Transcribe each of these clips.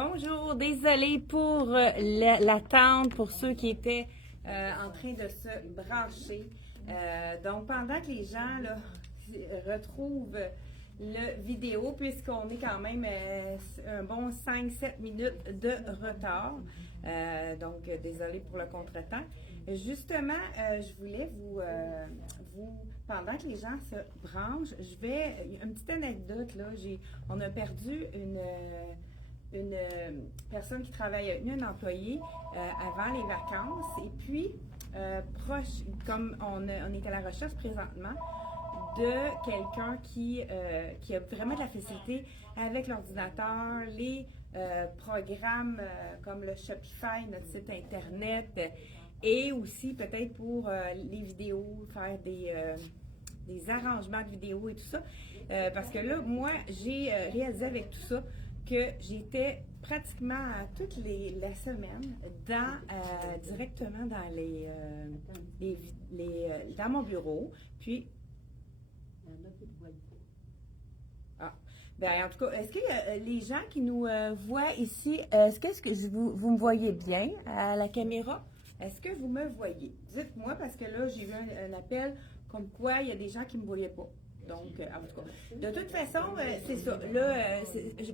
Bonjour, désolée pour l'attente, pour ceux qui étaient en train de se brancher. Donc, pendant que les gens là, retrouvent le vidéo, puisqu'on est quand même un bon 5-7 minutes de retard. Donc, désolée pour le contretemps. Justement, je voulais pendant que les gens se branchent, une petite anecdote, là, on a perdu une personne qui travaille avec nous, un employé, avant les vacances. Et puis, comme on est à la recherche présentement de quelqu'un qui a vraiment de la facilité avec l'ordinateur, les programmes comme le Shopify, notre site Internet, et aussi peut-être pour les vidéos, faire des arrangements de vidéos et tout ça. Parce que là, moi, j'ai réalisé avec tout ça que j'étais pratiquement toute la semaine directement dans mon bureau. Puis, ben, en tout cas, est-ce que les gens qui nous voient ici, est-ce que vous me voyez bien à la caméra? Est-ce que vous me voyez? Dites-moi, parce que là, j'ai eu un appel comme quoi il y a des gens qui ne me voyaient pas. Donc, en tout cas, de toute façon, c'est ça. Là,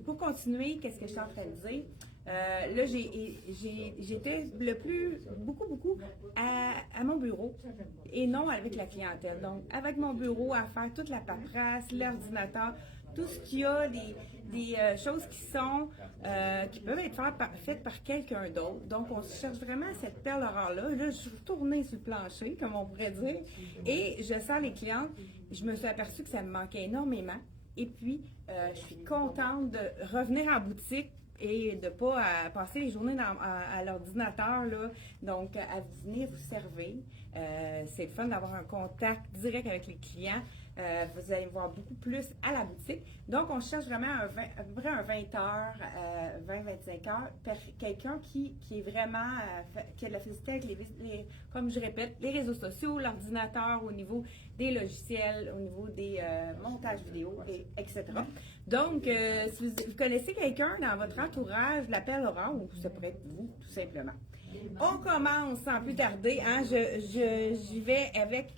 pour continuer, qu'est-ce que je suis en train de dire? Là, j'étais beaucoup à mon bureau et non avec la clientèle. Donc, avec mon bureau, à faire toute la paperasse, l'ordinateur, tout ce qu'il y a, des choses qui peuvent être faites par quelqu'un d'autre. Donc, on cherche vraiment cette perle rare-là. Là, je suis retournée sur le plancher, comme on pourrait dire, et je sens les clientes. Je me suis aperçue que ça me manquait énormément. Et puis, je suis contente de revenir en boutique et de ne pas passer les journées à l'ordinateur, là. Donc, à venir vous servir. C'est le fun d'avoir un contact direct avec les clients. Vous allez voir beaucoup plus à la boutique. Donc, on cherche vraiment à peu près un 20 heures, 20-25 heures, quelqu'un qui est vraiment, qui a de la facilité avec comme je répète, les réseaux sociaux, l'ordinateur, au niveau des logiciels, au niveau des montages vidéo, etc. Donc, si vous connaissez quelqu'un dans votre entourage, l'appel aura, ou ça pourrait être vous, tout simplement. On commence sans plus tarder. Hein, j'y vais avec...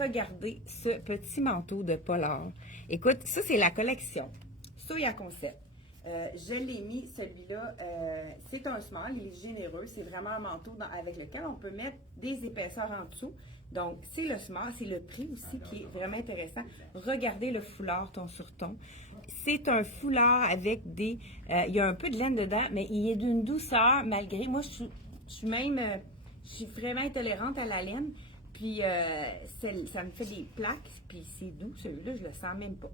Regardez ce petit manteau de Polar. Écoute, ça, c'est la collection Soya Concept. Je l'ai mis, celui-là, c'est un small, il est généreux. C'est vraiment un manteau avec lequel on peut mettre des épaisseurs en dessous. Donc, c'est le small, c'est le prix aussi qui est vraiment intéressant. Regardez le foulard ton sur ton. C'est un foulard avec il y a un peu de laine dedans, mais il est d'une douceur malgré. Moi, je suis vraiment intolérante à la laine. Puis, ça me fait des plaques, puis c'est doux, celui-là, je le sens même pas.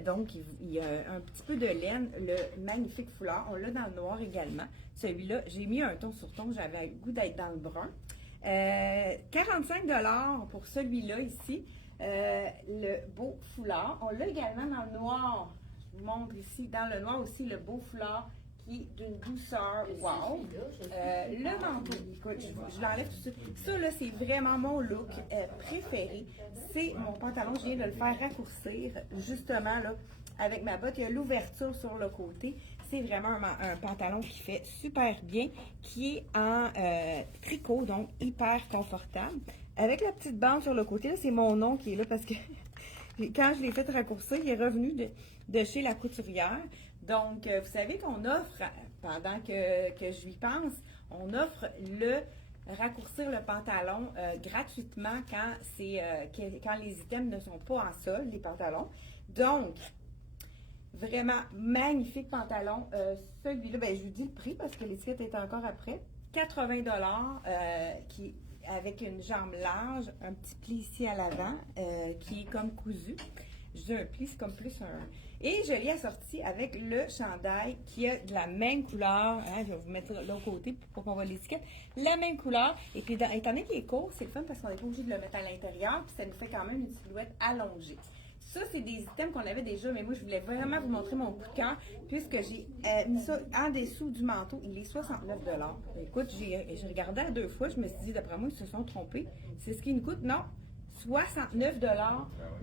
Donc, il y a un petit peu de laine, le magnifique foulard. On l'a dans le noir également. Celui-là, j'ai mis un ton sur ton, j'avais le goût d'être dans le brun. 45 $ pour celui-là ici, le beau foulard. On l'a également dans le noir. Je vous montre ici, dans le noir aussi, le beau foulard qui est d'une douceur, wow! Le manteau, écoute, je l'enlève tout de suite. Ça, là, c'est vraiment mon look préféré. C'est mon pantalon, je viens de le faire raccourcir, justement, là, avec ma botte. Il y a l'ouverture sur le côté. C'est vraiment un pantalon qui fait super bien, qui est en tricot, donc hyper confortable. Avec la petite bande sur le côté, là, c'est mon nom qui est là parce que quand je l'ai fait raccourcir, il est revenu de chez la couturière. Donc, vous savez qu'on offre, pendant que je lui pense, on offre raccourcir le pantalon gratuitement quand les items ne sont pas en solde, les pantalons. Donc, vraiment magnifique pantalon. Celui-là, ben, je vous dis le prix parce que l'étiquette est encore après. 80 $, avec une jambe large, un petit pli ici à l'avant qui est comme cousu. Je dis un pli, c'est comme plus un... Et je l'ai assorti avec le chandail qui a de la même couleur. Hein, je vais vous mettre de l'autre côté pour qu'on voit l'étiquette. La même couleur. Et puis, étant donné qu'il est court, c'est le fun parce qu'on n'est pas obligé de le mettre à l'intérieur. Puis, ça nous fait quand même une silhouette allongée. Ça, c'est des items qu'on avait déjà, mais moi, je voulais vraiment vous montrer mon coup de cœur puisque j'ai mis ça en dessous du manteau. Il est 69 $. Écoute, j'ai regardé à 2 fois. Je me suis dit, d'après moi, ils se sont trompés. C'est ce qui nous coûte? Non. 69 $.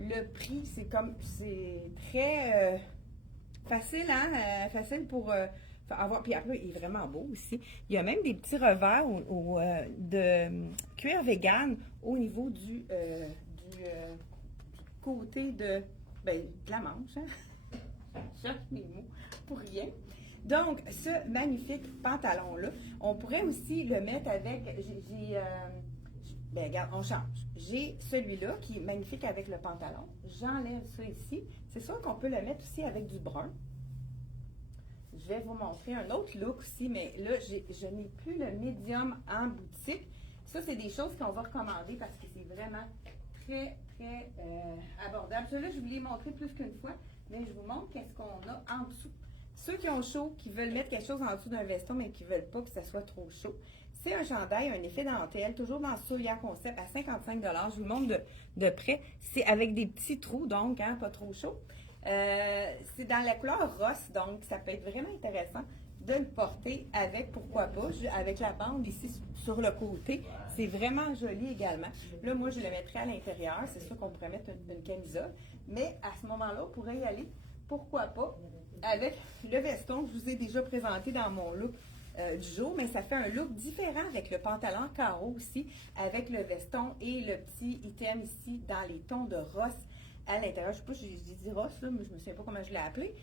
Le prix, c'est très facile, hein? Facile pour Puis après, il est vraiment beau aussi. Il y a même des petits revers de cuir vegan au niveau du côté de la manche. Hein? Je cherche mes mots pour rien. Donc, ce magnifique pantalon-là, on pourrait aussi le mettre avec, ben regarde, on change. J'ai celui-là qui est magnifique avec le pantalon. J'enlève ça ici. C'est sûr qu'on peut le mettre aussi avec du brun. Je vais vous montrer un autre look aussi, mais là, je n'ai plus le médium en boutique. Ça, c'est des choses qu'on va recommander parce que c'est vraiment très, très abordable. Celui-là, je vous l'ai montré plus qu'une fois, mais je vous montre qu'est-ce qu'on a en dessous. Ceux qui ont chaud, qui veulent mettre quelque chose en dessous d'un veston, mais qui ne veulent pas que ça soit trop chaud. C'est un chandail, un effet dentelle, toujours dans Soya Concept à 55 $. Je vous le montre de près. C'est avec des petits trous, donc, hein, pas trop chaud. C'est dans la couleur rose, donc ça peut être vraiment intéressant de le porter avec, pourquoi pas, avec la bande ici sur le côté. C'est vraiment joli également. Là, moi, je le mettrais à l'intérieur. C'est sûr qu'on pourrait mettre une camisole. Mais à ce moment-là, on pourrait y aller, pourquoi pas, avec le veston que je vous ai déjà présenté dans mon look du jour. Mais ça fait un look différent avec le pantalon carreau aussi, avec le veston et le petit item ici dans les tons de rose à l'intérieur. Je ne sais pas si j'ai dit rose, là, mais je ne me souviens pas comment je l'ai appelé.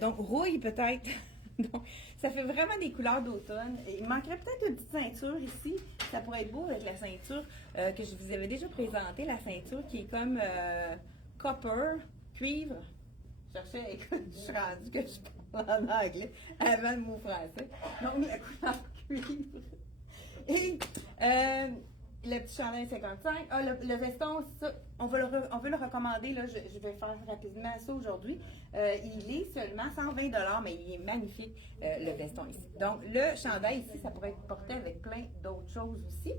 Donc, rouille peut-être. Donc, ça fait vraiment des couleurs d'automne. Il manquerait peut-être une petite ceinture ici. Ça pourrait être beau avec la ceinture que je vous avais déjà présentée, la ceinture qui est comme copper, cuivre. Je cherchais, écoute, je suis rendue que je parle en anglais avant le mot français. Donc, la couleur cuivre. Et le petit chandail 55. Ah, le veston, ça, on veut le recommander. Là, je vais faire rapidement ça aujourd'hui. Il est seulement 120 $, mais il est magnifique, le veston ici. Donc, le chandail ici, ça pourrait être porté avec plein d'autres choses aussi.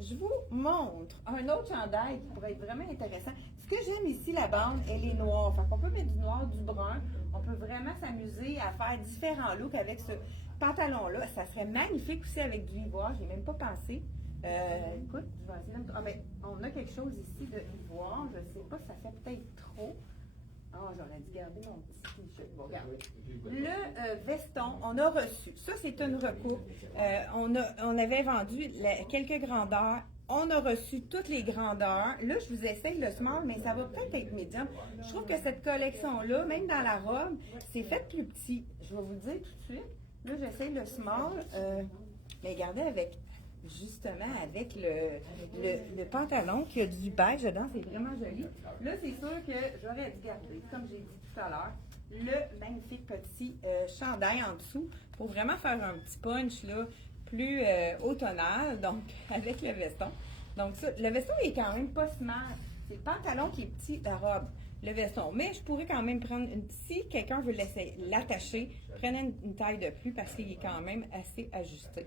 Je vous montre un autre chandail qui pourrait être vraiment intéressant. Ce que j'aime ici, la bande, elle est noire. Fait qu'on peut mettre du noir, du brun. On peut vraiment s'amuser à faire différents looks avec ce pantalon-là. Ça serait magnifique aussi avec du ivoire. Je n'y ai même pas pensé. Écoute, je vais essayer de... Ah, mais on a quelque chose ici de ivoire. Je ne sais pas, ça fait peut-être trop. Ah, j'aurais dû garder mon petit t-shirt. Bon, regarde. Le veston, on a reçu. Ça, c'est une recoupe. On avait vendu quelques grandeurs. On a reçu toutes les grandeurs. Là, je vous essaye le small, mais ça va peut-être être médium. Je trouve que cette collection-là, même dans la robe, c'est fait plus petit. Je vais vous le dire tout de suite. Là, j'essaye le small. Mais regardez justement avec le pantalon qui a du beige dedans, c'est vraiment joli. Là, c'est sûr que j'aurais dû garder, comme j'ai dit tout à l'heure, le magnifique petit chandail en dessous pour vraiment faire un petit punch là, plus automnal, donc avec le veston. Donc ça, le veston est quand même pas smart. C'est le pantalon qui est petit, la robe, le veston. Mais je pourrais quand même prendre si quelqu'un veut l'attacher, prenez une taille de plus parce qu'il est quand même assez ajusté.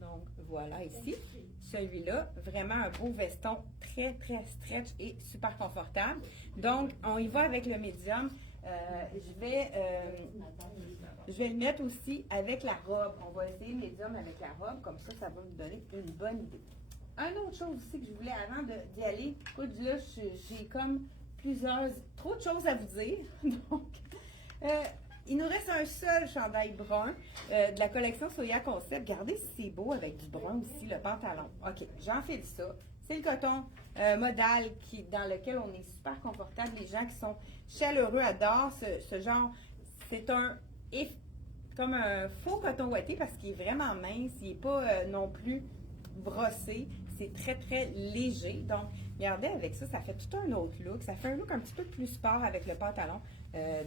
Donc, voilà ici, celui-là, vraiment un beau veston très, très stretch et super confortable. Donc, on y va avec le médium. Je vais le mettre aussi avec la robe. On va essayer le médium avec la robe, comme ça va nous donner une bonne idée. Une autre chose aussi que je voulais avant d'y aller, écoute, là, j'ai comme trop de choses à vous dire. Donc, il nous reste un seul chandail brun de la collection Soya Concept. Regardez si c'est beau avec du brun aussi, le pantalon. OK, j'enfile ça. C'est le coton modal dans lequel on est super confortable. Les gens qui sont chaleureux adorent ce genre. C'est comme un faux coton ouaté parce qu'il est vraiment mince. Il n'est pas non plus brossé. C'est très, très léger. Donc, regardez, avec ça, ça fait tout un autre look. Ça fait un look un petit peu plus sport avec le pantalon.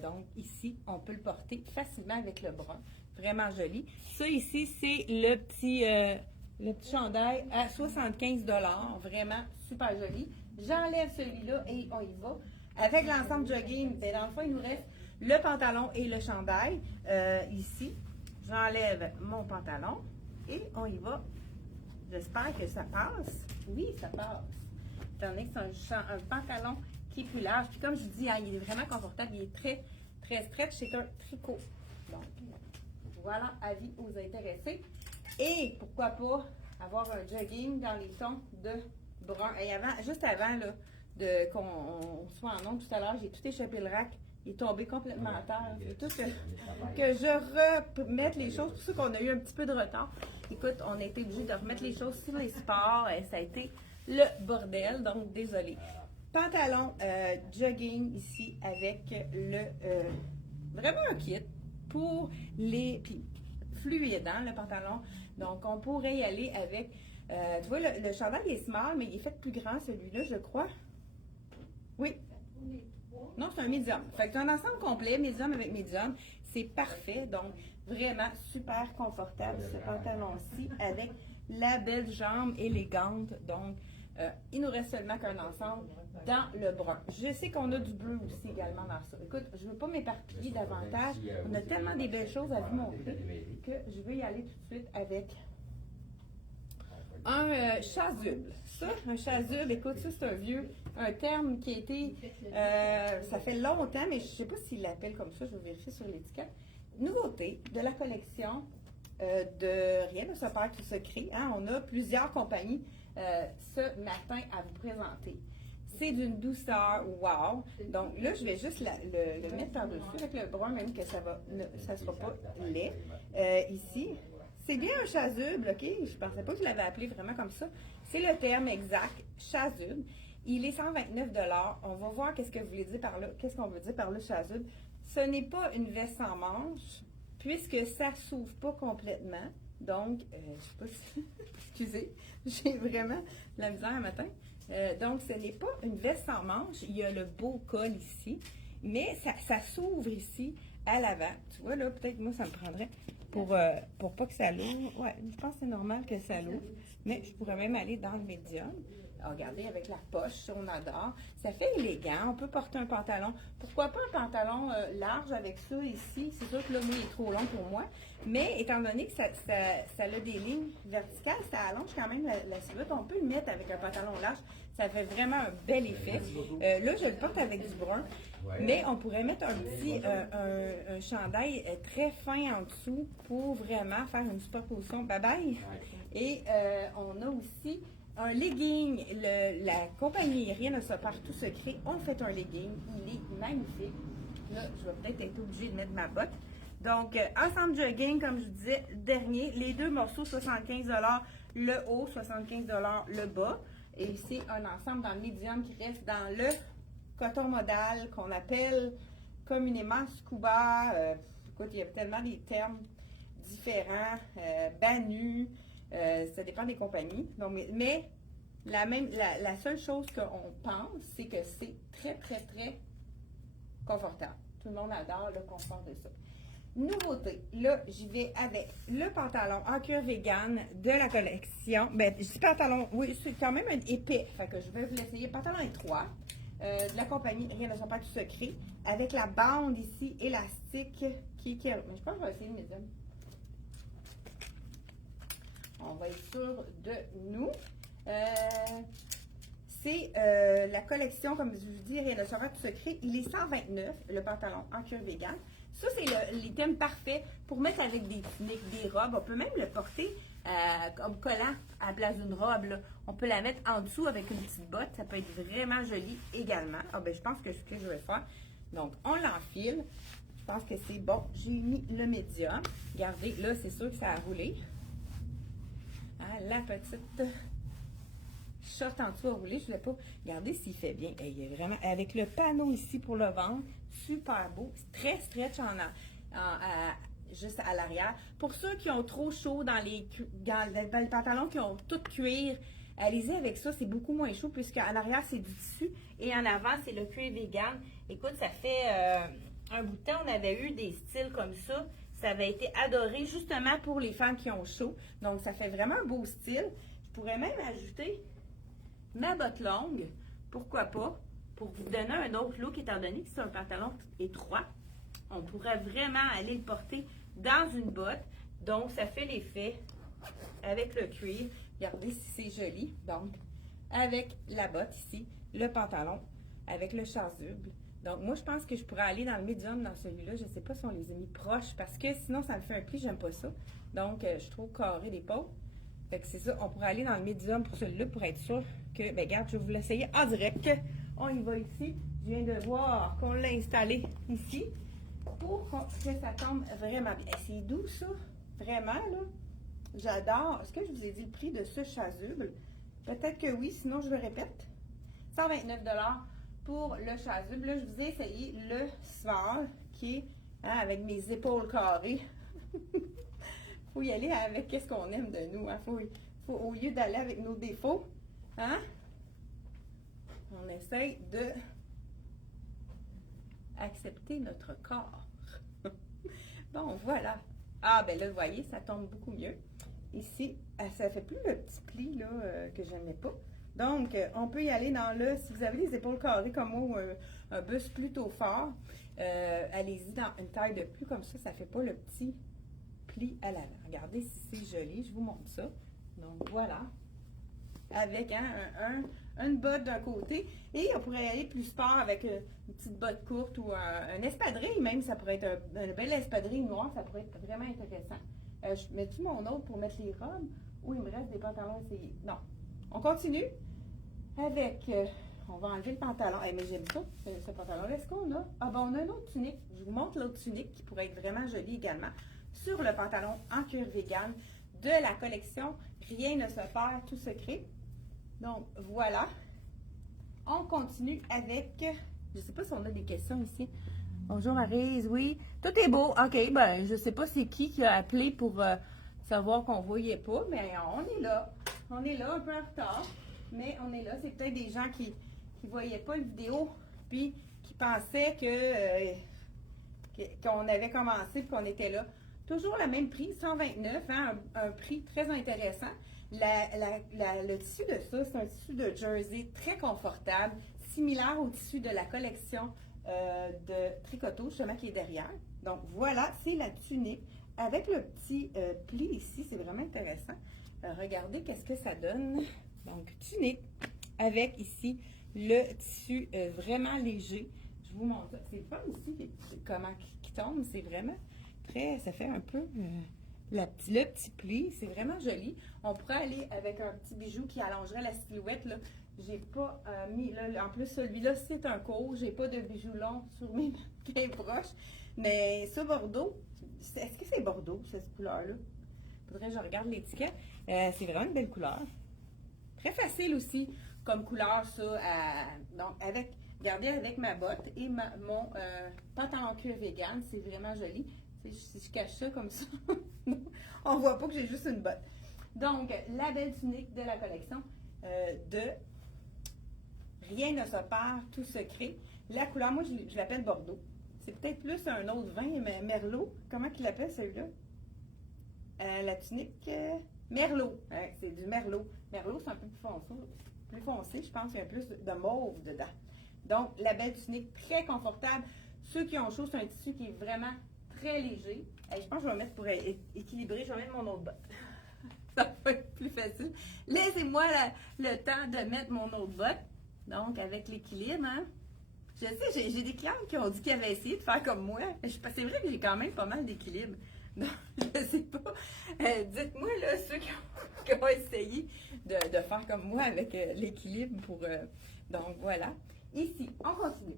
Donc, ici, on peut le porter facilement avec le brun. Vraiment joli. Ça, ici, c'est le petit chandail à 75 $. Vraiment super joli. J'enlève celui-là et on y va. Avec l'ensemble jogging, bien, dans le fond, il nous reste le pantalon et le chandail. Ici, j'enlève mon pantalon et on y va. J'espère que ça passe. Oui, ça passe. Étant donné que c'est un pantalon qui est plus large. Puis comme je vous dis, hein, il est vraiment confortable. Il est très, très stretch. C'est un tricot. Donc, voilà, avis aux intéressés. Et pourquoi pas avoir un jogging dans les tons de brun. Et juste avant là, qu'on soit en onde tout à l'heure, j'ai tout échappé le rack Il est tombé complètement à terre. Il faut tout que je remette les choses. C'est pour ça qu'on a eu un petit peu de retard. Écoute, on a été obligé de remettre les choses sur les sports. Ça a été le bordel, donc désolé. Pantalon jogging ici avec le vraiment un kit pour les fluides, hein, le pantalon. Donc, on pourrait y aller avec, tu vois, le chandail est small, mais il est fait plus grand celui-là, je crois. Oui. Non, c'est un médium. Fait que c'est un ensemble complet, médium avec médium. C'est parfait. Donc, vraiment super confortable ce pantalon-ci avec la belle jambe élégante. Donc, il nous reste seulement qu'un ensemble dans le brun. Je sais qu'on a du bleu aussi également dans ça. Écoute, je ne veux pas m'éparpiller davantage. On a tellement des belles choses à vous montrer que je vais y aller tout de suite avec un chasuble. Ça, un chasuble, écoute, ça c'est un terme qui a été, ça fait longtemps, mais je ne sais pas s'il l'appelle comme ça, je vais vérifier sur l'étiquette. Nouveauté de la collection de Rien ne se perd tout se crée. Hein? On a plusieurs compagnies ce matin à vous présenter. C'est d'une douceur, wow! Donc là, je vais juste le mettre par-dessus avec le brun, même que ça ne sera pas laid. Ici, c'est bien un chasuble, OK? Je ne pensais pas que je l'avais appelé vraiment comme ça. C'est le terme exact, chasuble. Il est 129 $. On va voir qu'est-ce que vous voulez dire par là. Qu'est-ce qu'on veut dire par le chasuble? Ce n'est pas une veste sans manches, puisque ça ne s'ouvre pas complètement. Donc, je ne sais pas si... Excusez, j'ai vraiment la misère un matin. Donc, ce n'est pas une veste sans manches. Il y a le beau col ici, mais ça s'ouvre ici à l'avant. Tu vois, là, peut-être moi, ça me prendrait pour pas que ça l'ouvre. Ouais, je pense que c'est normal que ça l'ouvre, mais je pourrais même aller dans le médium. Regardez, avec la poche, on adore. Ça fait élégant. On peut porter un pantalon. Pourquoi pas un pantalon large avec ça ici? C'est sûr que là, lui, il est trop long pour moi. Mais étant donné que ça a des lignes verticales, ça allonge quand même la silhouette. On peut le mettre avec un pantalon large. Ça fait vraiment un bel effet. Là, je le porte avec du brun. Mais on pourrait mettre un petit un chandail très fin en dessous pour vraiment faire une superposition. Bye bye! Et on a aussi un legging. La compagnie Rien ne se perd tout se crée. On fait un legging. Il est magnifique. Là, je vais peut-être être obligée de mettre ma botte. Donc, ensemble jogging, comme je disais, dernier. Les deux morceaux, 75 $, le haut, 75 $ le bas. Et c'est un ensemble dans le médium qui reste dans le coton modal qu'on appelle communément scuba. Écoute, il y a tellement des termes différents. Banu, ça dépend des compagnies. Donc, mais la seule chose qu'on pense, c'est que c'est très, très, très confortable. Tout le monde adore le confort de ça. Nouveauté, là, j'y vais avec le pantalon en cuir vegan de la collection. Ben, je dis pantalon, oui, c'est quand même un épais. Fait que je vais vous l'essayer. Pantalon étroit de la compagnie Rien ne se perd tout secret. Avec la bande ici, élastique, qui mais je pense que je vais essayer le médium. On va être sûr de nous. C'est la collection, comme je vous dis, Rien ne se perd tout secret. Il est 129, le pantalon en cuir vegan. Ça, c'est l'item parfait pour mettre avec des tuniques, des robes. On peut même le porter comme collant à la place d'une robe. Là. On peut la mettre en dessous avec une petite botte. Ça peut être vraiment joli également. Ah, ben, je pense que c'est ce que je vais faire. Donc, on l'enfile. Je pense que c'est bon. J'ai mis le médium. Regardez, là, c'est sûr que ça a roulé. Ah, la petite short en dessous à rouler. Je ne voulais pas regarder s'il fait bien. Il est vraiment avec le panneau ici pour le ventre. Super beau. Très stretch juste à l'arrière. Pour ceux qui ont trop chaud dans les pantalons qui ont tout cuir, allez-y avec ça. C'est beaucoup moins chaud puisqu'à l'arrière, c'est du tissu. Et en avant, c'est le cuir vegan. Écoute, ça fait un bout de temps, on avait eu des styles comme ça. Ça avait été adoré justement pour les femmes qui ont chaud. Donc, ça fait vraiment un beau style. Je pourrais même ajouter ma botte longue, pourquoi pas, pour vous donner un autre look, étant donné que c'est un pantalon étroit. On pourrait vraiment aller le porter dans une botte. Donc, ça fait l'effet avec le cuir. Regardez si c'est joli. Donc, avec la botte ici, le pantalon, avec le chasuble. Donc, moi, je pense que je pourrais aller dans le médium dans celui-là. Je ne sais pas si on les a mis proches parce que sinon, ça me fait un pli. J'aime pas ça. Donc, je trouve carré l'épaule. Fait que c'est ça. On pourrait aller dans le médium pour celui-là pour être sûr que, ben, regarde, je vais vous l'essayer en direct. On y va ici. Je viens de voir qu'on l'a installé ici pour que ça tombe vraiment bien. C'est doux, ça. Vraiment, là. J'adore. Est-ce que je vous ai dit le prix de ce chasuble? Peut-être que oui, sinon je le répète. 129 $ pour le chasuble. Là, je vous ai essayé le small qui est avec mes épaules carrées. Faut y aller avec qu'est-ce qu'on aime de nous. Hein? Faut, au lieu d'aller avec nos défauts, hein? On essaye de accepter notre corps. Bon, voilà. Ah, ben là, vous voyez, ça tombe beaucoup mieux. Ici, ça fait plus le petit pli là, que je n'aimais pas. Donc, on peut y aller dans le, si vous avez les épaules carrées comme moi ou un buste plutôt fort, allez-y dans une taille de plus comme ça ne fait pas le petit pli à l'avant. Regardez si c'est joli, je vous montre ça. Donc, voilà. Avec une botte d'un côté et on pourrait aller plus sport avec une petite botte courte ou un espadrille même, ça pourrait être un bel espadrille noir, ça pourrait être vraiment intéressant. Je mets-tu mon autre pour mettre les robes ou il me reste des pantalons à essayer? Non. On continue avec, on va enlever le pantalon. Mais j'aime ça, ce pantalon-là. Est-ce qu'on a? Ah ben on a une autre tunique. Je vous montre l'autre tunique qui pourrait être vraiment jolie également sur le pantalon en cuir vegan de la collection Rien ne se perd, tout se crée. Donc, voilà. On continue avec, je ne sais pas si on a des questions ici. Bonjour Arise, oui. Tout est beau. OK, ben, je ne sais pas c'est qui a appelé pour savoir qu'on ne voyait pas, mais on est là. On est là, un peu en retard, mais on est là. C'est peut-être des gens qui ne voyaient pas la vidéo, puis qui pensaient qu'on avait commencé et qu'on était là. Toujours le même prix, 129, hein, un prix très intéressant. Le tissu de ça, c'est un tissu de jersey très confortable, similaire au tissu de la collection de Tricoto, justement, qui est derrière. Donc, voilà, c'est la tunique avec le petit pli ici. C'est vraiment intéressant. Regardez qu'est-ce que ça donne. Donc, tunique avec ici le tissu vraiment léger. Je vous montre ça. C'est le fun aussi, comment qui tombe. C'est vraiment très, ça fait un peu... le petit pli, c'est vraiment joli. On pourrait aller avec un petit bijou qui allongerait la silhouette. Là. J'ai pas mis, là, en plus celui-là c'est un court, j'ai pas de bijoux long sur mes mains proches. Mais ce bordeaux, est-ce que c'est bordeaux, cette couleur-là? Faudrait que je regarde l'étiquette. C'est vraiment une belle couleur. Très facile aussi comme couleur, ça. Donc, regardez avec ma botte et mon pantalon cuir vegan, c'est vraiment joli. Si je cache ça comme ça, on voit pas que j'ai juste une botte. Donc, la belle tunique de la collection de Rien ne se perd, tout se crée. La couleur, moi, je l'appelle Bordeaux. C'est peut-être plus un autre vin, mais Merlot. Comment qu'il l'appelle, celui-là? La tunique Merlot. C'est du Merlot. Merlot, c'est un peu plus foncé, je pense qu'il y a plus de mauve dedans. Donc, la belle tunique, très confortable. Ceux qui ont chaud, c'est un tissu qui est vraiment très léger. Je pense que je vais mettre pour équilibrer, je vais mettre mon autre botte. Ça va être plus facile. Laissez-moi le temps de mettre mon autre botte. Donc, avec l'équilibre, hein. Je sais, j'ai des clients qui ont dit qu'ils avaient essayé de faire comme moi. C'est vrai que j'ai quand même pas mal d'équilibre. Donc, je sais pas. Dites-moi, là, ceux qui ont essayé de faire comme moi avec l'équilibre pour... donc, voilà. Ici, on continue.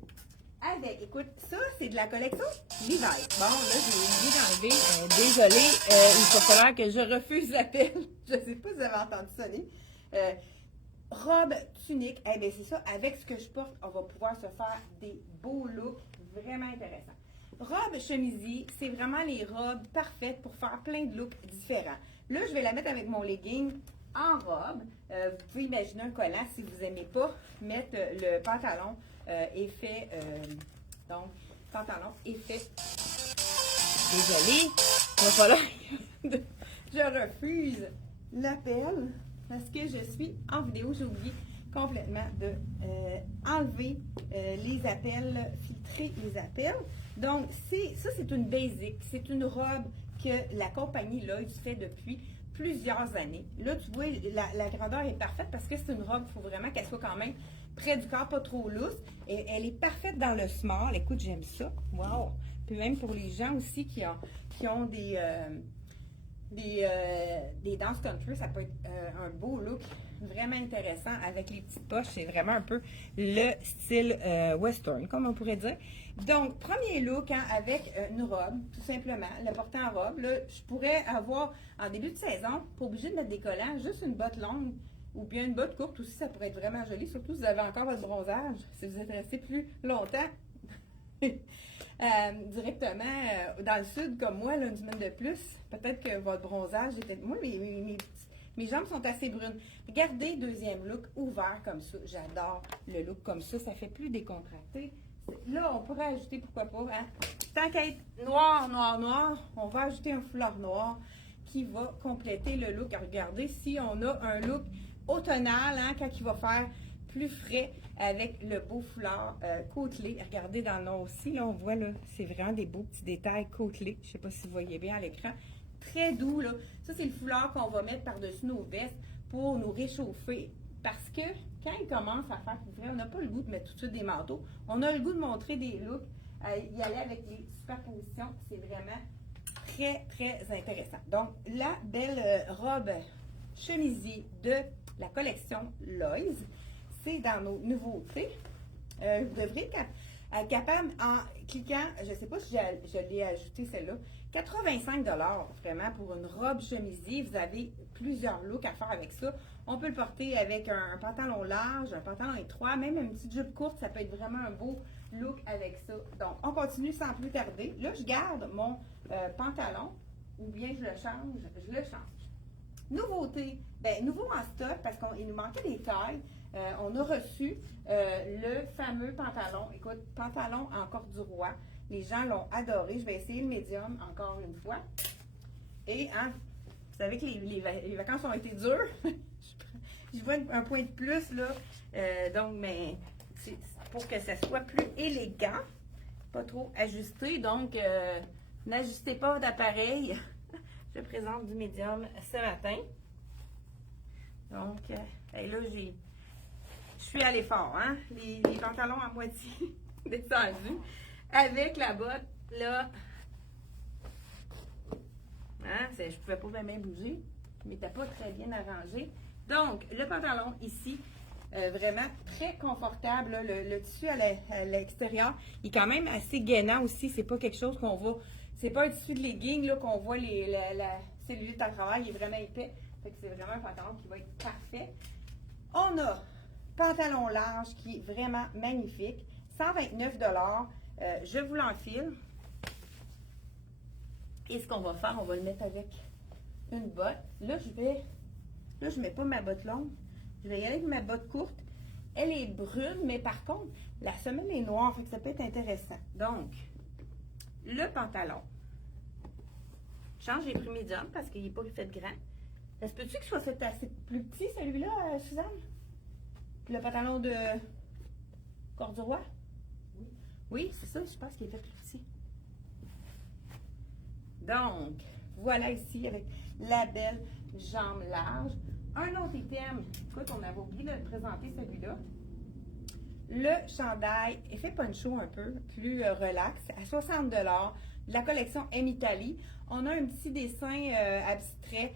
Avec, écoute, ça, c'est de la collection Levi's. Bon, là, j'ai oublié d'enlever. Désolée, il va falloir que je refuse l'appel. Je sais pas si vous avez entendu sonner. Robe, tunique, eh bien, c'est ça. Avec ce que je porte, on va pouvoir se faire des beaux looks vraiment intéressants. Robe chemisier, c'est vraiment les robes parfaites pour faire plein de looks différents. Là, je vais la mettre avec mon legging en robe. Vous pouvez imaginer un collant si vous n'aimez pas mettre le pantalon effet. Donc, pantalon effet. Désolée, il va falloir que je refuse l'appel parce que je suis en vidéo. J'ai oublié complètement de enlever les appels, filtrer les appels. Donc, ça, c'est une basic. C'est une robe que la compagnie Lloyd fait depuis plusieurs années. Là, tu vois, la grandeur est parfaite parce que c'est une robe, il faut vraiment qu'elle soit quand même près du corps, pas trop lousse. Et elle est parfaite dans le small. Écoute, j'aime ça. Wow! Puis même pour les gens aussi qui ont des danse country, ça peut être un beau look vraiment intéressant avec les petites poches. C'est vraiment un peu le style western, comme on pourrait dire. Donc, premier look hein, avec une robe, tout simplement, le porter en robe. Là, je pourrais avoir, en début de saison, pas obligé de mettre des collants, juste une botte longue ou bien une botte courte aussi, ça pourrait être vraiment joli, surtout si vous avez encore votre bronzage, si vous êtes resté plus longtemps. Directement dans le sud comme moi, là, une semaine de plus, peut-être que votre bronzage était... Moi, mes jambes sont assez brunes. Regardez, deuxième look ouvert comme ça. J'adore le look comme ça. Ça fait plus décontracté. Là, on pourrait ajouter, pourquoi pas, hein? Tant qu'à être noir, noir, noir, on va ajouter un foulard noir qui va compléter le look. Regardez, si on a un look automnal, hein, quand il va faire plus frais avec le beau foulard côtelé. Regardez dans le nord aussi, là, on voit, là, c'est vraiment des beaux petits détails côtelés. Je ne sais pas si vous voyez bien à l'écran. Très doux, là. Ça, c'est le foulard qu'on va mettre par-dessus nos vestes pour nous réchauffer. Parce que quand il commence à faire plus frais, on n'a pas le goût de mettre tout de suite des manteaux. On a le goût de montrer des looks, y aller avec les superpositions. C'est vraiment très, très intéressant. Donc, la belle robe chemisier de la collection Lois. C'est dans nos nouveautés. Vous devrez être capable, en cliquant, je ne sais pas si je l'ai ajouté celle-là, 85 vraiment pour une robe chemisier. Vous avez plusieurs looks à faire avec ça. On peut le porter avec un pantalon large, un pantalon étroit, même une petite jupe courte. Ça peut être vraiment un beau look avec ça. Donc, on continue sans plus tarder. Là, je garde mon pantalon ou bien je le change. Je le change. Nouveauté, bien, nouveau en stock parce qu'il nous manquait des tailles. On a reçu le fameux pantalon. Écoute, pantalon en corduroy. Les gens l'ont adoré. Je vais essayer le médium encore une fois. Et, hein, vous savez que les vacances ont été dures. Je vois un point de plus, là. Donc, mais c'est pour que ça soit plus élégant. Pas trop ajusté. Donc, n'ajustez pas d'appareil. Je présente du médium ce matin. Donc, là, je suis allée fort, hein? Les pantalons à moitié descendus. Avec la botte, là. Hein? Je ne pouvais pas même bouger. Il n'était pas très bien arrangé. Donc, le pantalon ici, vraiment très confortable. Là, le tissu à l'extérieur, il est quand même assez gainant aussi. C'est pas quelque chose qu'on va... C'est pas un tissu de legging là, qu'on voit la cellulite à travail. Il est vraiment épais. Fait que c'est vraiment un pantalon qui va être parfait. On a pantalon large qui est vraiment magnifique. 129 $. Je vous l'enfile. Et ce qu'on va faire, on va le mettre avec une botte. Là, je mets pas ma botte longue. Je vais y aller avec ma botte courte. Elle est brune, mais par contre, la semelle est noire. Fait que ça peut être intéressant. Donc, le pantalon. J'ai pris médium parce qu'il n'est pas fait grand. Est-ce peut-tu qu'il soit fait assez plus petit, celui-là, Suzanne? Puis le pantalon de corduroy? Oui. Oui, c'est ça, je pense qu'il est fait plus petit. Donc, voilà ici avec la belle jambe large. Un autre item, écoute, on avait oublié de le présenter celui-là. Le chandail effet poncho un peu, plus relax, à 60 $. La collection M Italie. On a un petit dessin abstrait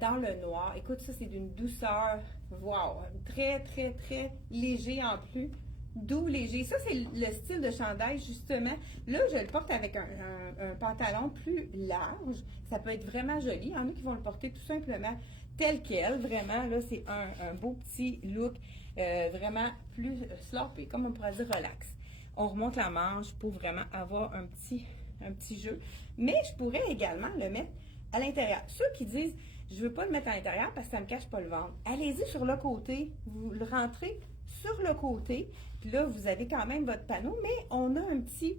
dans le noir. Écoute, ça, c'est d'une douceur, wow, très, très, très léger en plus. Doux, léger. Ça, c'est le style de chandail, justement. Là, je le porte avec un pantalon plus large. Ça peut être vraiment joli. Il y en a qui vont le porter tout simplement tel quel. Vraiment, là, c'est un beau petit look vraiment plus sloppy, comme on pourrait dire relax. On remonte la manche pour vraiment avoir un petit jeu. Mais je pourrais également le mettre à l'intérieur. Ceux qui disent, je ne veux pas le mettre à l'intérieur parce que ça ne me cache pas le ventre. Allez-y sur le côté. Vous le rentrez sur le côté. Puis là, vous avez quand même votre panneau, mais on a un petit...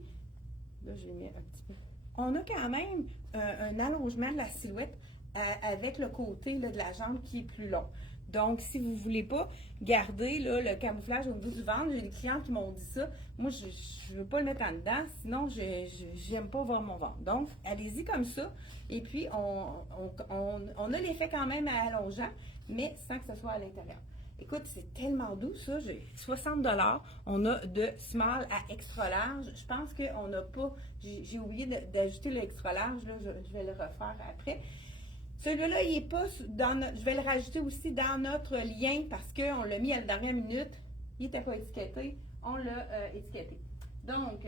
Là, j'ai mis un petit peu... On a quand même un allongement de la silhouette avec le côté là, de la jambe qui est plus long. Donc, si vous ne voulez pas garder là, le camouflage au niveau du ventre, j'ai des clients qui m'ont dit ça. Moi, je ne veux pas le mettre en dedans, sinon, je n'aime pas voir mon ventre. Donc, allez-y comme ça. Et puis, on a l'effet quand même allongeant, mais sans que ce soit à l'intérieur. Écoute, c'est tellement doux, ça. J'ai 60 $. On a de small à extra large. Je pense qu'on n'a pas... J'ai oublié d'ajouter le extra large. Là, je vais le refaire après. Celui-là, il n'est pas dans notre... Je vais le rajouter aussi dans notre lien parce qu'on l'a mis à la dernière minute. Il n'était pas étiqueté. On l'a étiqueté. Donc,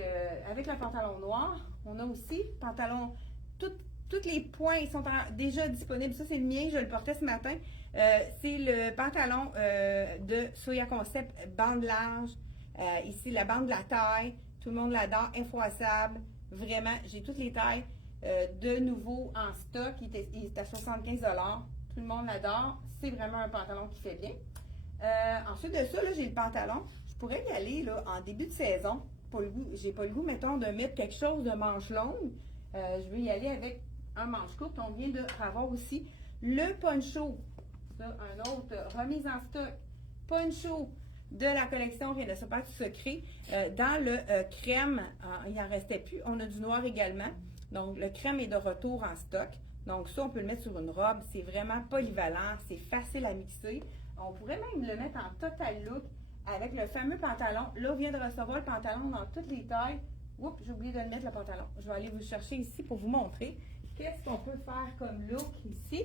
avec le pantalon noir, on a aussi pantalon... Tous les points ils sont déjà disponibles. Ça, c'est le mien. Je le portais ce matin. C'est le pantalon de Soya Concept, bande large. Ici, la bande de la taille. Tout le monde l'adore. Infroissable. Vraiment, j'ai toutes les tailles. De nouveau en stock, il est à 75 $. Tout le monde l'adore. C'est vraiment un pantalon qui fait bien. Ensuite de ça, j'ai le pantalon. Je pourrais y aller là, en début de saison. J'ai pas le goût, mettons, de mettre quelque chose de manche longue. Je vais y aller avec un manche courte. On vient de avoir aussi le poncho. Ça, un autre remise en stock. Poncho de la collection Rien de super secret. Dans le crème, il n'en restait plus. On a du noir également. Donc, le crème est de retour en stock. Donc, ça, on peut le mettre sur une robe. C'est vraiment polyvalent. C'est facile à mixer. On pourrait même le mettre en total look avec le fameux pantalon. Là, on vient de recevoir le pantalon dans toutes les tailles. Oups, j'ai oublié de le mettre, le pantalon. Je vais aller vous chercher ici pour vous montrer qu'est-ce qu'on peut faire comme look ici.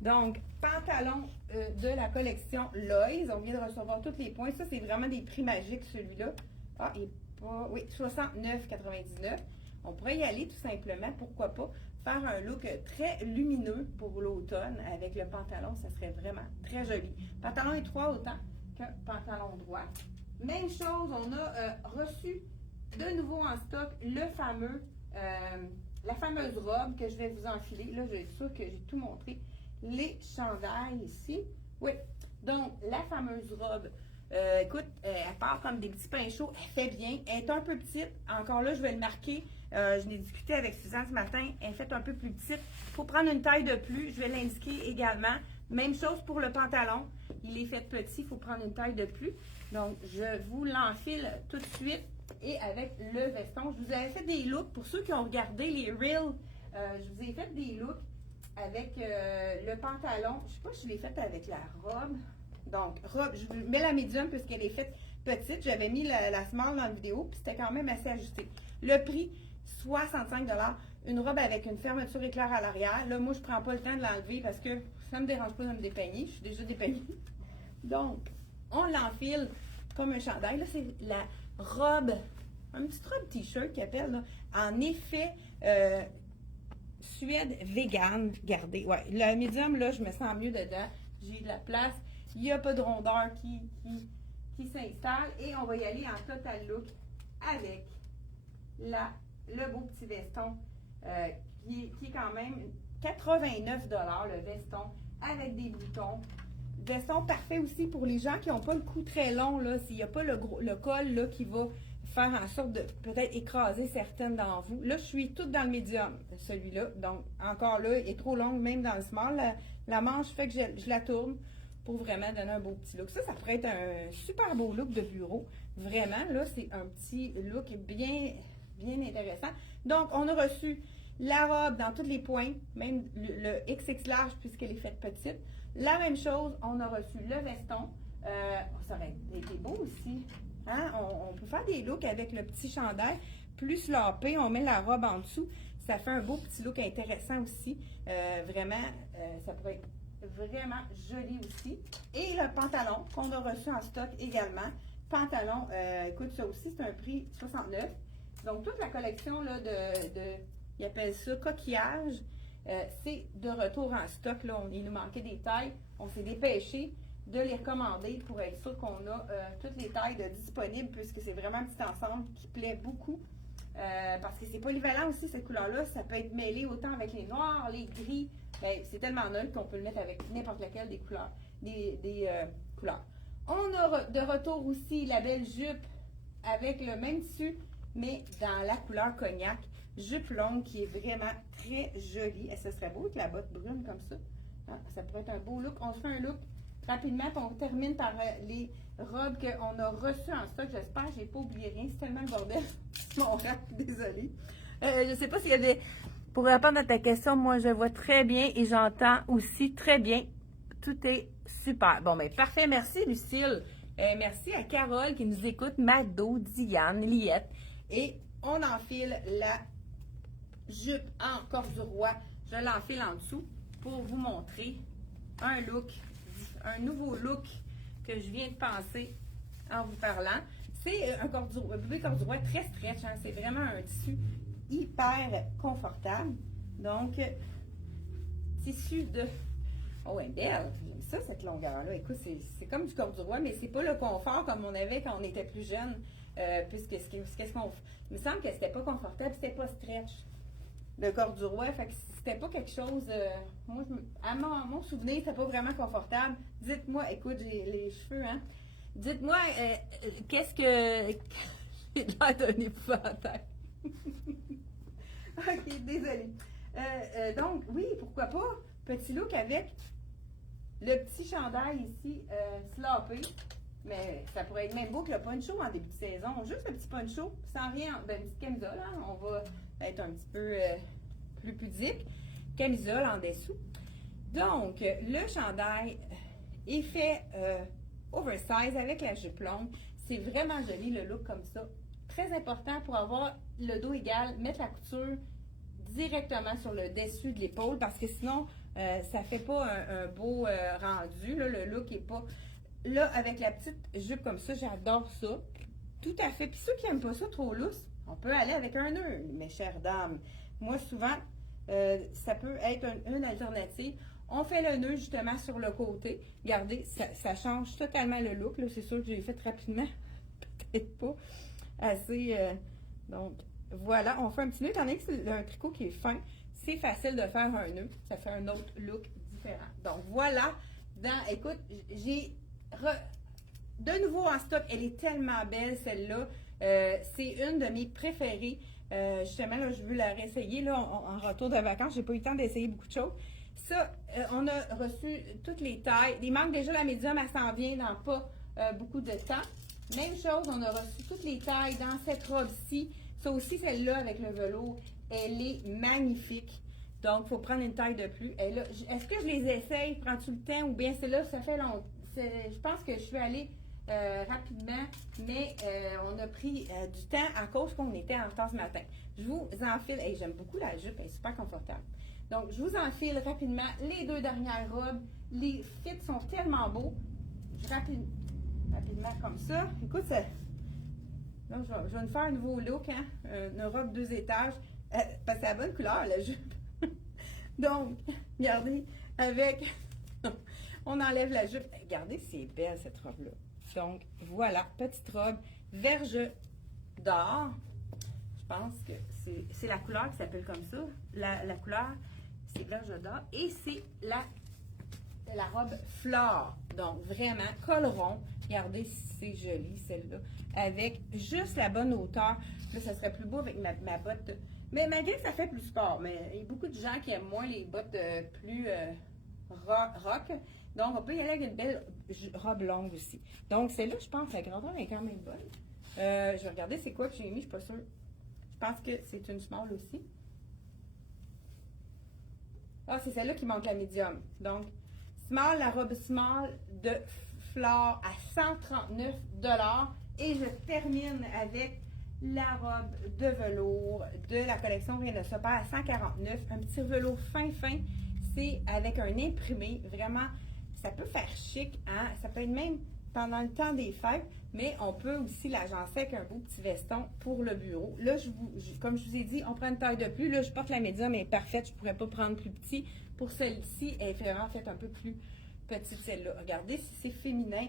Donc, pantalon de la collection Lois. On vient de recevoir tous les points. Ça, c'est vraiment des prix magiques, celui-là. Ah, il est pas... Oui, 69,99. On pourrait y aller tout simplement, pourquoi pas, faire un look très lumineux pour l'automne avec le pantalon. Ça serait vraiment très joli. Pantalon étroit autant qu'un pantalon droit. Même chose, on a reçu de nouveau en stock le fameux, la fameuse robe que je vais vous enfiler. Là, je suis sûre que j'ai tout montré. Les chandails ici. Oui, donc la fameuse robe. Écoute, elle part comme des petits pains chauds. Elle fait bien. Elle est un peu petite. Encore là, je vais le marquer. Je l'ai discuté avec Suzanne ce matin. Elle est faite un peu plus petite. Il faut prendre une taille de plus. Je vais l'indiquer également. Même chose pour le pantalon. Il est fait petit. Il faut prendre une taille de plus. Donc, je vous l'enfile tout de suite. Et avec le veston. Je vous avais fait des looks. Pour ceux qui ont regardé les reels, je vous ai fait des looks avec le pantalon. Je ne sais pas si je l'ai fait avec la robe. Donc, robe, je mets la médium puisqu'elle est faite petite. J'avais mis la small dans la vidéo, puis c'était quand même assez ajusté. Le prix, 65 $. Une robe avec une fermeture éclair à l'arrière. Là, moi, je ne prends pas le temps de l'enlever parce que ça ne me dérange pas de me dépeigner. Je suis déjà dépeignée. Donc, on l'enfile comme un chandail. Là, c'est la robe, une petite robe t-shirt qui appelle, là, en effet, Suède vegan. Regardez, ouais, la médium, là, je me sens mieux dedans. J'ai de la place. Il n'y a pas de rondeur qui s'installe. Et on va y aller en total look avec le beau petit veston qui est quand même 89 $, le veston avec des boutons. Veston parfait aussi pour les gens qui n'ont pas le cou très long, là, s'il n'y a pas le col là, qui va faire en sorte de peut-être écraser certaines d'entre vous. Là, je suis toute dans le médium, celui-là. Donc, encore là, il est trop long, même dans le small. La manche fait que je la tourne pour vraiment donner un beau petit look. Ça pourrait être un super beau look de bureau. Vraiment, là, c'est un petit look bien, bien intéressant. Donc, on a reçu la robe dans tous les points, même le XX large puisqu'elle est faite petite. La même chose, on a reçu le veston. Ça aurait été beau aussi. Hein? On peut faire des looks avec le petit chandail, plus l'AP, on met la robe en dessous. Ça fait un beau petit look intéressant aussi. Vraiment, ça pourrait être vraiment joli aussi. Et le pantalon qu'on a reçu en stock également. Pantalon, écoute, ça aussi, c'est un prix 69. Donc, toute la collection là, ils appellent ça coquillage. C'est de retour en stock. Là, il nous manquait des tailles. On s'est dépêché de les recommander pour être sûr qu'on a toutes les tailles disponibles puisque c'est vraiment un petit ensemble qui plaît beaucoup. Parce que c'est polyvalent aussi, cette couleur-là. Ça peut être mêlé autant avec les noirs, les gris. C'est tellement neutre qu'on peut le mettre avec n'importe laquelle des couleurs. Couleurs. On a de retour aussi la belle jupe avec le même tissu, mais dans la couleur cognac. Jupe longue qui est vraiment très jolie. Et ce serait beau avec la botte brune comme ça. Ah, ça pourrait être un beau look. On se fait un look rapidement, puis on termine par les robes qu'on a reçues en stock. J'espère que je n'ai pas oublié rien. C'est tellement le bordel. Mon rap, désolée. Je ne sais pas s'il y avait... Pour répondre à ta question, moi, je vois très bien et j'entends aussi très bien. Tout est super. Bon, ben parfait. Merci, Lucille. Merci à Carole qui nous écoute, Mado, Diane, Liette. Et on enfile la jupe en corduroy. Je l'enfile en dessous. pour vous montrer un nouveau look que je viens de penser en vous parlant. C'est un bébé corduroy très stretch, hein? C'est vraiment un tissu hyper confortable. Donc, tissu de... Oh, elle est belle! J'aime ça, cette longueur-là. Écoute, c'est comme du corduroy, mais c'est pas le confort comme on avait quand on était plus jeune. Puisque qu'est-ce qu'on... Il me semble que c'était pas confortable, c'était pas stretch. Le corduroy, fait que c'était pas quelque chose... moi, à mon souvenir, c'était pas vraiment confortable. Dites-moi, écoute, j'ai les cheveux, hein? Dites-moi, qu'est-ce que... J'ai l'air d'un épouvantail. OK, désolée. Donc, oui, pourquoi pas? Petit look avec le petit chandail ici, sloppé. Mais ça pourrait être même beau que le poncho en début de saison. Juste le petit poncho, sans rien, ben, une petite camisole, hein? On va être un petit peu plus pudique. Camisole en dessous. Donc, le chandail est fait oversize avec la jupe longue. C'est vraiment joli le look comme ça. Très important pour avoir le dos égal, mettre la couture directement sur le dessus de l'épaule parce que sinon, ça fait pas un beau rendu. Là, le look est pas... Là, avec la petite jupe comme ça, j'adore ça. Tout à fait. Puis ceux qui n'aiment pas ça trop lousse, on peut aller avec un nœud, mes chères dames. Moi, souvent, ça peut être une alternative. On fait le nœud justement sur le côté. Regardez, ça change totalement le look. Là, c'est sûr que j'ai fait rapidement. Peut-être pas assez. Donc, voilà. On fait un petit nœud. Étant donné que c'est un tricot qui est fin, c'est facile de faire un nœud. Ça fait un autre look différent. Donc, voilà. Écoute, j'ai... De nouveau en stock, elle est tellement belle celle-là. C'est une de mes préférées. Justement, là, je veux la réessayer là, en retour de vacances. J'ai pas eu le temps d'essayer beaucoup de choses. Ça, on a reçu toutes les tailles. Il manque déjà la médium, elle s'en vient dans pas beaucoup de temps. Même chose, on a reçu toutes les tailles dans cette robe-ci. Ça aussi, celle-là avec le velours, elle est magnifique. Donc, il faut prendre une taille de plus. Est-ce que je les essaye? Prends-tu le temps? Ou bien celle-là, ça fait longtemps. Je pense que je suis allée rapidement, mais on a pris du temps à cause qu'on était en retard ce matin. Je vous enfile, j'aime beaucoup la jupe, elle est super confortable. Donc, je vous enfile rapidement les deux dernières robes. Les fits sont tellement beaux. Rapidement comme ça. Écoute, là, je vais me faire un nouveau look, hein? Une robe 2 étages. Parce que c'est la bonne couleur, la jupe. Donc, regardez, on enlève la jupe. Regardez, c'est belle cette robe-là. Donc, voilà, petite robe, verge d'or. Je pense que c'est la couleur qui s'appelle comme ça. La couleur, c'est verge d'or. Et c'est la robe flore. Donc, vraiment, col rond. Regardez, c'est joli, celle-là. Avec juste la bonne hauteur. Là, ça serait plus beau avec ma botte. Mais malgré que ça fait plus sport. Mais il y a beaucoup de gens qui aiment moins les bottes plus rock. Donc, on peut y aller avec une belle robe longue aussi. Donc, celle-là, je pense que la grandeur est quand même bonne. Je vais regarder c'est quoi que j'ai mis, je suis pas sûre. Je pense que c'est une small aussi. Ah, c'est celle-là qui manque la médium. Donc, small, la robe small de Flore à 139 $. Et je termine avec la robe de velours de la collection Rien ne se perd à 149. Un petit velours fin. C'est avec un imprimé. Vraiment, ça peut faire chic. Hein? Ça peut être même pendant le temps des fêtes. Mais on peut aussi l'agencer avec un beau petit veston pour le bureau. Là, comme je vous ai dit, on prend une taille de plus. Là, je porte la médium, elle est parfaite. Je ne pourrais pas prendre plus petit. Pour celle-ci, elle est vraiment faite un peu plus petite, celle-là. Regardez si c'est féminin.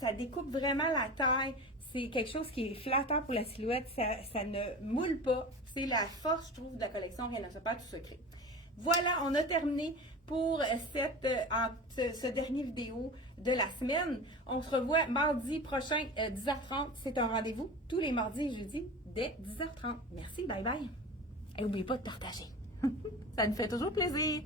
Ça découpe vraiment la taille. C'est quelque chose qui est flatteur pour la silhouette. Ça ne moule pas. C'est la force, je trouve, de la collection Rien ne se perd tout secret. Voilà, on a terminé pour ce dernier vidéo de la semaine. On se revoit mardi prochain, 10h30. C'est un rendez-vous tous les mardis et jeudis dès 10h30. Merci, bye bye. Et n'oubliez pas de partager. Ça nous fait toujours plaisir.